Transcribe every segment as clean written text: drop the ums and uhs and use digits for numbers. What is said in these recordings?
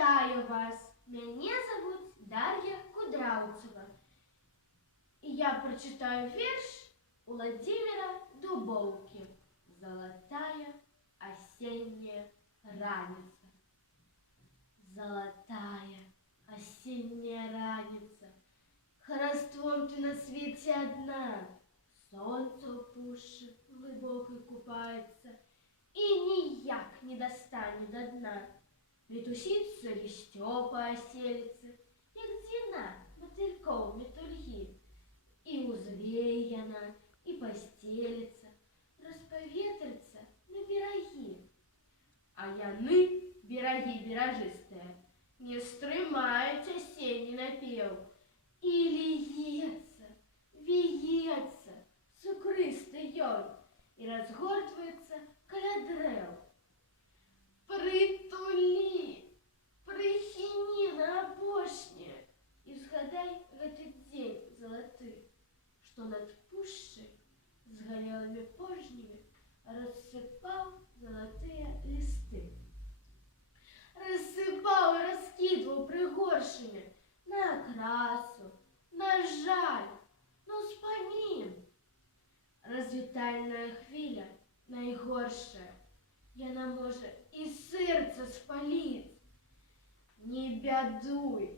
Вітаю вас! Мяне зовут Дар'я Кудраўцева. І я прочитаю вірш Владимира Дубоўкі «Золотая осенняя раница». Золотая осенняя раница, Хороством ты на свете одна, Солнце у пуши глубокой купается И нияк не достанет до дна. Метусится листё по оселице, Як дзіна мотылькоў метульгі, І узвеяна, і пастеліцца, Расповетрыцца на берагі. А яны, берагі беражыстыя, Не стрымаюць асенні напеў, І віецца цукрысты ён, І разгортваецца каля дрэў. Прытулі, прыхіні на апошняе І згадай гэты дзень залаты, Што над пушчай з галелымі пожнямі Рассыпаў залатыя лісты. Рассыпаў і раскідваў прыгоршамі на акрасу, на жаль, на ўспамін. Развітальная хвіля найгоршая, Яна можа і сэрца спаліць. Не бядуй,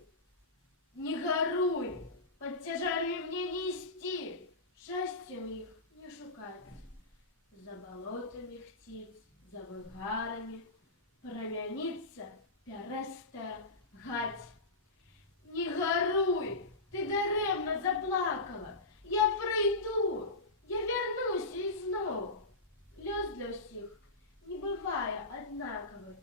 не гаруй, пад цяжарамі мне не ісці, Шчасцем іх не шукаць. За балотамі хціць, за выгарамі прамяніцца пярэстая гаць. Не гаруй, ты дарэмна заплакала, Я прыйду, я вярнуся ізноў. Лёс для ўсіх не бывае аднакавы,